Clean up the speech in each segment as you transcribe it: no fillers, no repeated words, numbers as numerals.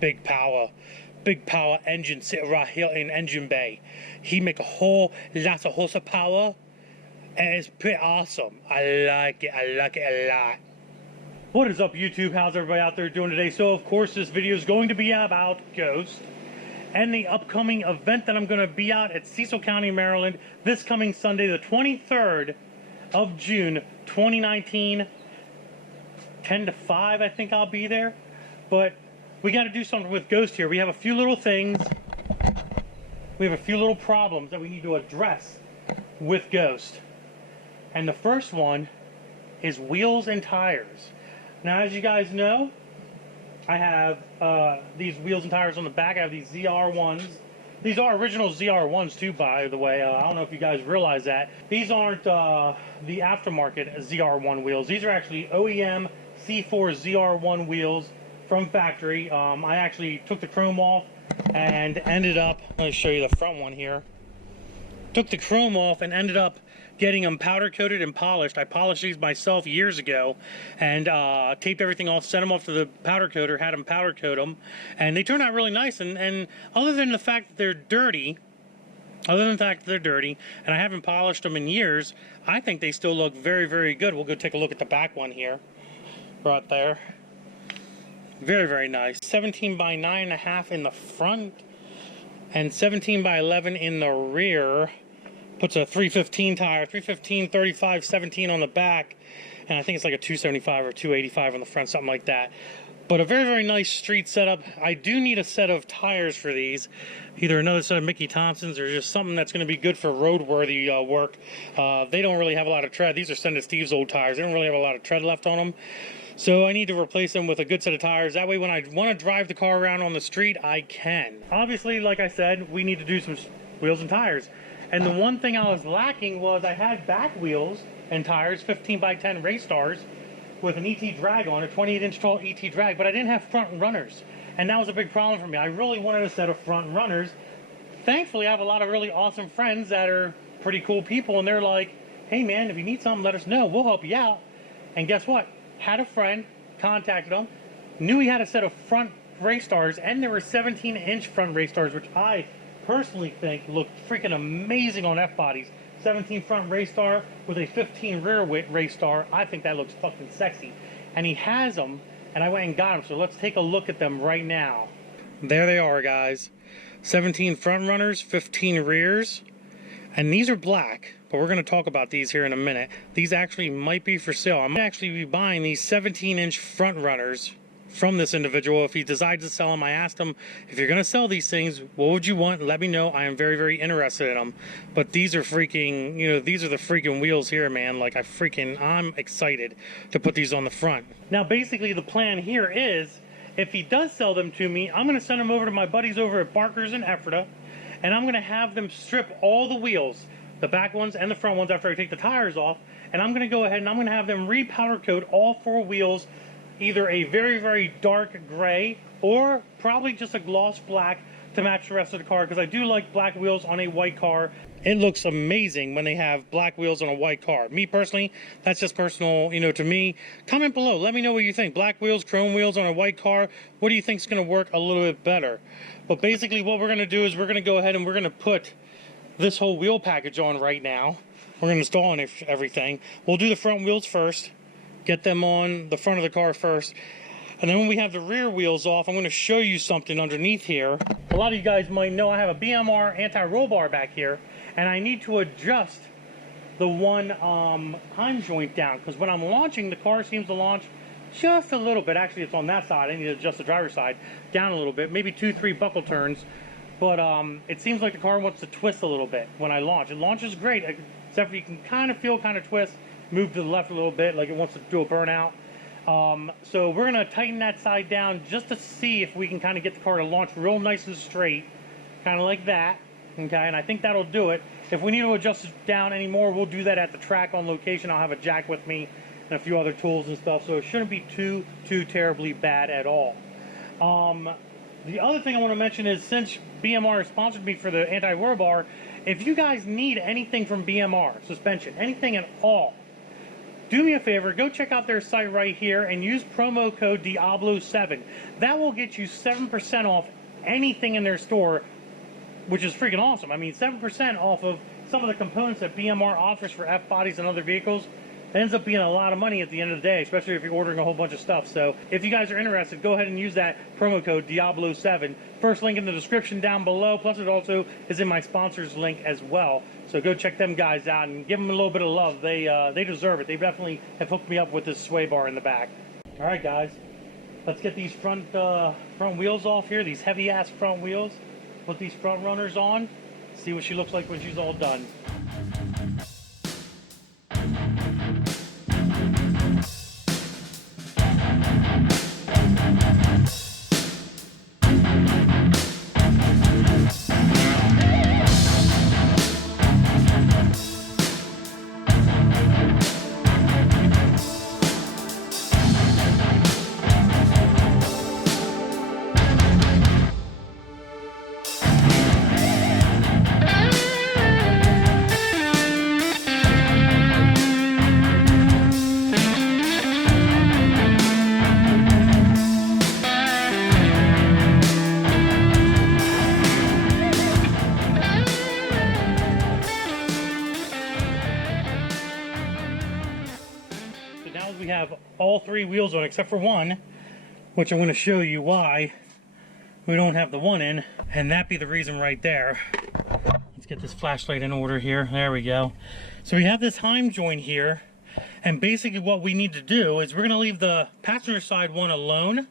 Big Power engine sit right here in engine bay. He make a whole lots of horsepower, and it's pretty awesome. I like it a lot. What is up, YouTube? How's everybody out there doing today? So of course this video is going to be about Ghost and the upcoming event that I'm going to be out at Cecil County, Maryland this coming Sunday, the 23rd of June 2019, 10 to 5 I think I'll be there. But we got to do something with Ghost here. We have a few little things, we have a few little problems that we need to address with Ghost. And the first one is wheels and tires. Now, as you guys know, I have these wheels and tires on the back. I have these ZR1s. These are original ZR1s too, by the way. I don't know if you guys realize that. These aren't the aftermarket ZR1 wheels. These are actually OEM C4 ZR1 wheels from factory. I actually took the chrome off and ended up, let me show you the front one here. Took the chrome off and ended up getting them powder coated and polished. I polished these myself years ago and taped everything off, sent them off to the powder coater, had them powder coat them, and they turned out really nice. And other than the fact that they're dirty, and I haven't polished them in years, I think they still look very, very good. We'll go take a look at the back one here, right there. Very, very nice. 17 by 9.5 in the front and 17 by 11 in the rear. Puts a 315 tire, 315, 35, 17 on the back, and I think it's like a 275 or 285 on the front, something like that. But a very, very nice street setup. I do need a set of tires for these, either another set of Mickey Thompsons or just something that's going to be good for roadworthy work. They don't really have a lot of tread. These are Send to Steve's old tires. They don't really have a lot of tread left on them. So I need to replace them with a good set of tires. That way when I want to drive the car around on the street, I can. Obviously, like I said, we need to do some wheels and tires. And the one thing I was lacking was I had back wheels and tires, 15 by 10 race stars with an ET drag on, a 28-inch tall ET drag, but I didn't have front runners. And that was a big problem for me. I really wanted a set of front runners. Thankfully, I have a lot of really awesome friends that are pretty cool people, and they're like, hey man, if you need something, let us know. We'll help you out. And guess what? Had a friend, contacted him, knew he had a set of front race stars, and there were 17-inch front race stars, which I personally think look freaking amazing on F-bodies. 17 front race star with a 15 rear race star. I think that looks fucking sexy. And he has them, and I went and got them, so let's take a look at them right now. There they are, guys. 17 front runners, 15 rears, and these are black. But we're going to talk about these here in a minute. These actually might be for sale. I might actually be buying these 17-inch front runners from this individual. If he decides to sell them, I asked him, if you're going to sell these things, what would you want? Let me know. I am very, very interested in them. But these are freaking, you know, these are the freaking wheels here, man. Like, I'm excited to put these on the front. Now, basically, the plan here is, if he does sell them to me, I'm going to send them over to my buddies over at Barker's in Ephrata, and I'm going to have them strip all the wheels, the back ones and the front ones, after I take the tires off, and I'm going to go ahead and I'm going to have them re-powder coat all 4 wheels, either a very, very dark gray or probably just a gloss black to match the rest of the car, because I do like black wheels on a white car. It looks amazing when they have black wheels on a white car. Me personally, that's just personal, you know, to me. Comment below, let me know what you think. Black wheels, chrome wheels on a white car, what do you think is going to work a little bit better? But basically what we're going to do is we're going to go ahead and we're going to put this whole wheel package on right now. We're going to install everything. We'll do the front wheels first, get them on the front of the car first, and then when we have the rear wheels off, I'm going to show you something underneath here. A lot of you guys might know I have a BMR anti-roll bar back here, and I need to adjust the one time joint down, because when I'm launching, the car seems to launch just a little bit. Actually, it's on that side. I need to adjust the driver's side down a little bit, maybe 2-3 buckle turns. But it seems like the car wants to twist a little bit when I launch. It launches great, except for you can kind of twist, move to the left a little bit, like it wants to do a burnout. So we're going to tighten that side down just to see if we can kind of get the car to launch real nice and straight, kind of like that. Okay, and I think that'll do it. If we need to adjust it down anymore, we'll do that at the track on location. I'll have a jack with me and a few other tools and stuff, so it shouldn't be too terribly bad at all. The other thing I want to mention is, since BMR sponsored me for the anti-roll bar, if you guys need anything from BMR Suspension, anything at all, do me a favor, go check out their site right here and use promo code Diablo7. That will get you 7% off anything in their store, which is freaking awesome. I mean, 7% off of some of the components that BMR offers for F-bodies and other vehicles. It ends up being a lot of money at the end of the day, especially if you're ordering a whole bunch of stuff. So if you guys are interested, go ahead and use that promo code Diablo7. First link in the description down below, plus it also is in my sponsors link as well. So go check them guys out and give them a little bit of love. They deserve it. They definitely have hooked me up with this sway bar in the back. All right, guys, let's get these front wheels off here, these heavy-ass front wheels. Put these front runners on, see what she looks like when she's all done. Have all three wheels on except for one, which I'm going to show you why we don't have the one in, and that be the reason right there. Let's get this flashlight in order here. There we go. So we have this Heim joint here, and basically what we need to do is we're going to leave the passenger side one alone.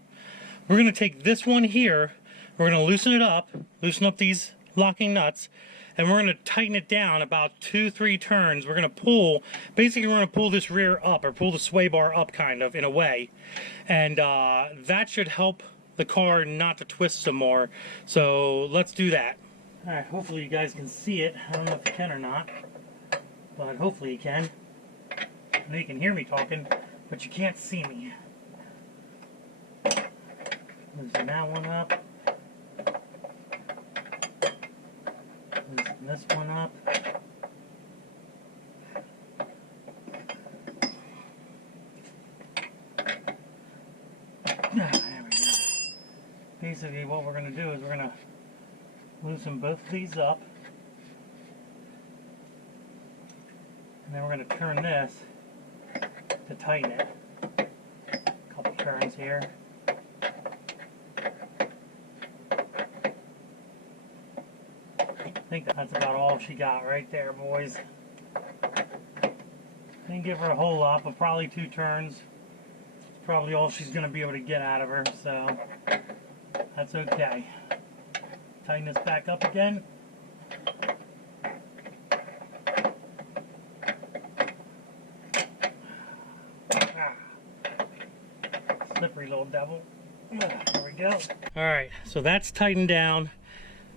We're going to take this one here, we're going to loosen up these locking nuts, and we're going to tighten it down about 2-3 turns. We're going to pull, basically we're going to pull this rear up, or pull the sway bar up kind of in a way, and that should help the car not to twist some more. So let's do that. All right, hopefully you guys can see it. I don't know if you can or not, but hopefully you can. I know you can hear me talking, but you can't see me. Loosen that one up. Loosen this one up. There we go. Basically what we're going to do is we're going to loosen both of these up. And then we're going to turn this to tighten it. A couple turns here. I think that's about all she got right there, boys. Didn't give her a whole lot, but probably 2 turns. It's probably all she's going to be able to get out of her, so that's okay. Tighten this back up again. Slippery little devil. There we go. Alright, so that's tightened down.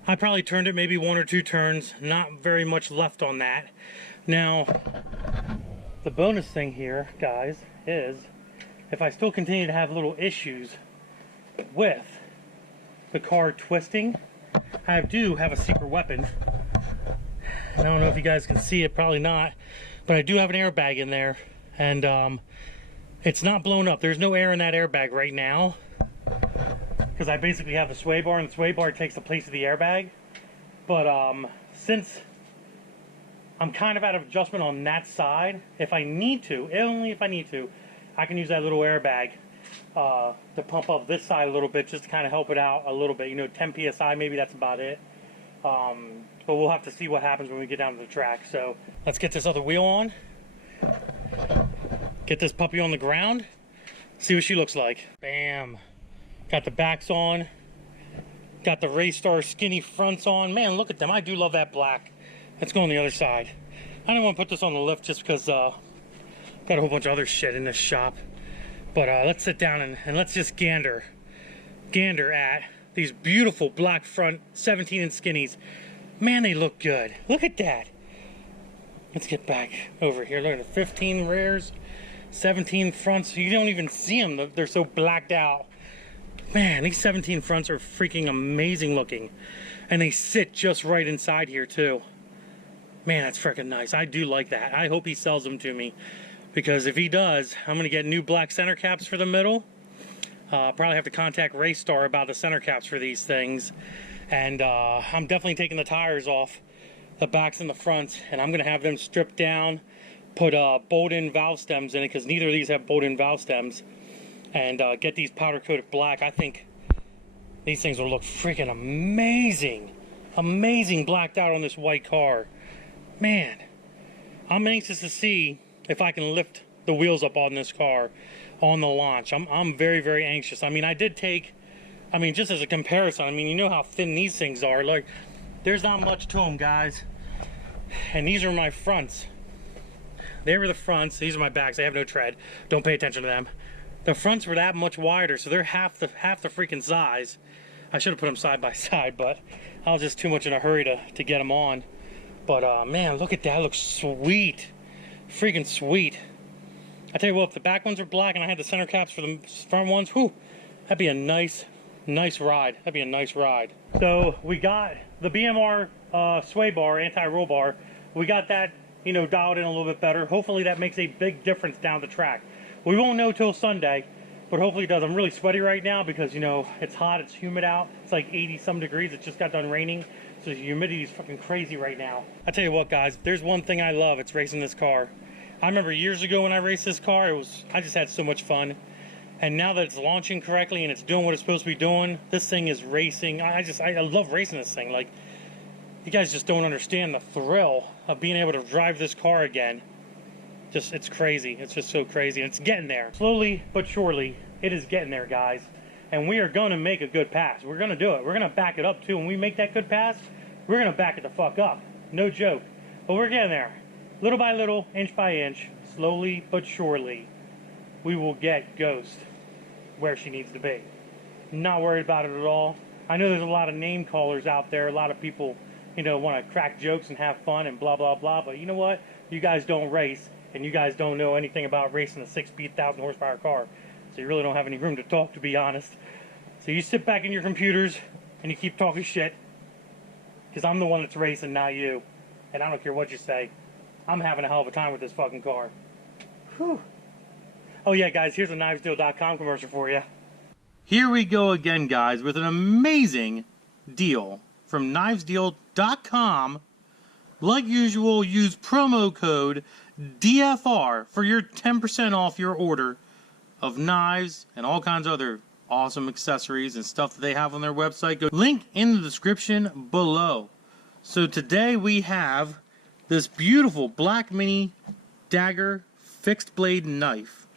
I probably turned it maybe 1 or 2 turns, not very much left on that. Now, the bonus thing here, guys, is if I still continue to have little issues with the car twisting, I do have a secret weapon. I don't know if you guys can see it, probably not, but I do have an airbag in there, and it's not blown up. There's no air in that airbag right now, because I basically have the sway bar, and the sway bar takes the place of the airbag. But since I'm kind of out of adjustment on that side, if I need to, only if I need to, I can use that little airbag to pump up this side a little bit, just to kind of help it out a little bit. You know, 10 psi, maybe that's about it. But we'll have to see what happens when we get down to the track. So let's get this other wheel on. Get this puppy on the ground. See what she looks like. Bam. Got the backs on. Got the Raystar skinny fronts on. Man, look at them. I do love that black. Let's go on the other side. I didn't want to put this on the lift just because got a whole bunch of other shit in this shop. But let's sit down and let's just gander at these beautiful black front 17-inch skinnies. Man, they look good. Look at that. Let's get back over here. Look at the 15 rears, 17 fronts. You don't even see them. They're so blacked out. Man, these 17 fronts are freaking amazing looking. And they sit just right inside here too. Man, that's freaking nice. I do like that. I hope he sells them to me. because if he does, I'm going to get new black center caps for the middle. Probably have to contact Raystar about the center caps for these things. And I'm definitely taking the tires off, the backs and the fronts, and I'm going to have them stripped down, put bolt-in valve stems in it, because neither of these have bolt-in valve stems, and get these powder-coated black. I think these things will look freaking amazing. Amazing blacked out on this white car. Man, I'm anxious to see if I can lift the wheels up on this car on the launch. I'm very, very anxious. I mean, I did take, I mean, just as a comparison, I mean, you know how thin these things are. Like, there's not much to them, guys. And these are my fronts. They were the fronts. These are my backs. They have no tread. Don't pay attention to them. The fronts were that much wider, so they're half the freaking size. I should have put them side by side, but I was just too much in a hurry to get them on. But man, look at that. It looks sweet. Freaking sweet. I tell you what, if the back ones are black and I had the center caps for the front ones, whew, that'd be a nice ride. That'd be a nice ride. So we got the BMR sway bar, anti-roll bar. We got that, you know, dialed in a little bit better. Hopefully that makes a big difference down the track. We won't know till Sunday, but hopefully it does. I'm really sweaty right now because, you know, it's hot, it's humid out. It's like 80 some degrees. It just got done raining, so the humidity is fucking crazy right now. I tell you what, guys, there's one thing I love. It's racing this car. I remember years ago when I raced this car, I just had so much fun. And now that it's launching correctly and it's doing what it's supposed to be doing, this thing is racing. I love racing this thing. Like, you guys just don't understand the thrill of being able to drive this car again. Just, it's crazy. It's just so crazy. And it's getting there. Slowly but surely, it is getting there, guys. And we are going to make a good pass. We're going to do it. We're going to back it up, too. When we make that good pass, we're going to back it the fuck up. No joke. But we're getting there. Little by little, inch by inch, slowly but surely, we will get Ghost where she needs to be. Not worried about it at all. I know there's a lot of name callers out there. A lot of people, you know, want to crack jokes and have fun and blah, blah, blah. But you know what? You guys don't race, and you guys don't know anything about racing a 6-speed, 1,000 horsepower car. So you really don't have any room to talk, to be honest. So you sit back in your computers and you keep talking shit, because I'm the one that's racing, not you. And I don't care what you say. I'm having a hell of a time with this fucking car. Whew. Oh yeah, guys, here's a knivesdeal.com commercial for you. Here we go again, guys, with an amazing deal from knivesdeal.com. Like usual, use promo code DFR for your 10% off your order of knives and all kinds of other awesome accessories and stuff that they have on their website. Go link in the description below. So today we have this beautiful black mini dagger fixed blade knife.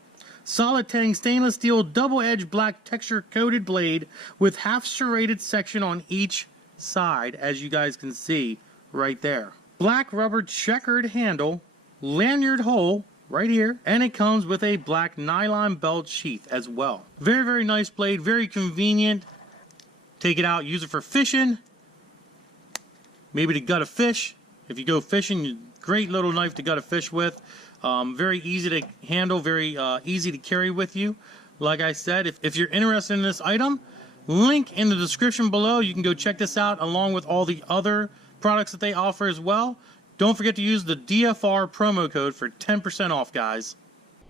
Solid tang stainless steel double-edged black texture coated blade with half serrated section on each side, as you guys can see right there. Black rubber checkered handle, lanyard hole right here, and it comes with a black nylon belt sheath as well. Very, very nice blade, very convenient. Take it out, use it for fishing, maybe to gut a fish. If you go fishing, great little knife to gut a fish with. Very easy to handle, very easy to carry with you. Like I said, if you're interested in this item, link in the description below. You can go check this out along with all the other products that they offer as well. Don't forget to use the DFR promo code for 10% off, guys.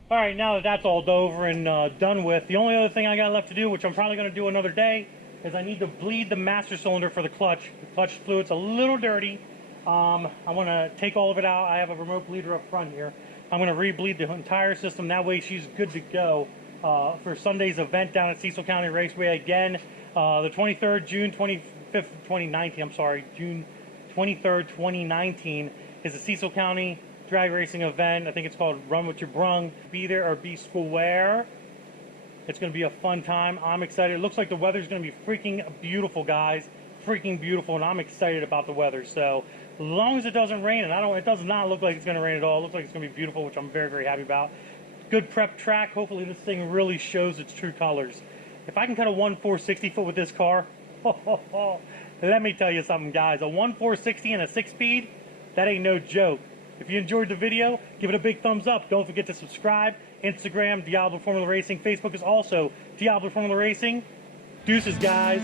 Alright, now that that's all over and done with, the only other thing I got left to do, which I'm probably going to do another day, is I need to bleed the master cylinder for the clutch. The clutch fluid's a little dirty. I want to take all of it out. I have a remote bleeder up front here. I'm going to re-bleed the entire system. That way she's good to go for Sunday's event down at Cecil County Raceway again. The 23rd, June 25th, 2019, I'm sorry, June 23rd, 2019 is the Cecil County drag racing event. I think it's called Run With Your Brung. Be there or be square. It's going to be a fun time. I'm excited. It looks like the weather's going to be freaking beautiful, guys. Freaking beautiful, and I'm excited about the weather. So as long as it doesn't rain, and it does not look like it's going to rain at all. It looks like it's going to be beautiful, which I'm very, very happy about. Good prep track. Hopefully this thing really shows its true colors. If I can cut a 1.460 foot with this car, let me tell you something, guys. A 1.460 and a 6-speed, that ain't no joke. If you enjoyed the video, give it a big thumbs up. Don't forget to subscribe. Instagram, Diablo Formula Racing. Facebook is also Diablo Formula Racing. Deuces, guys.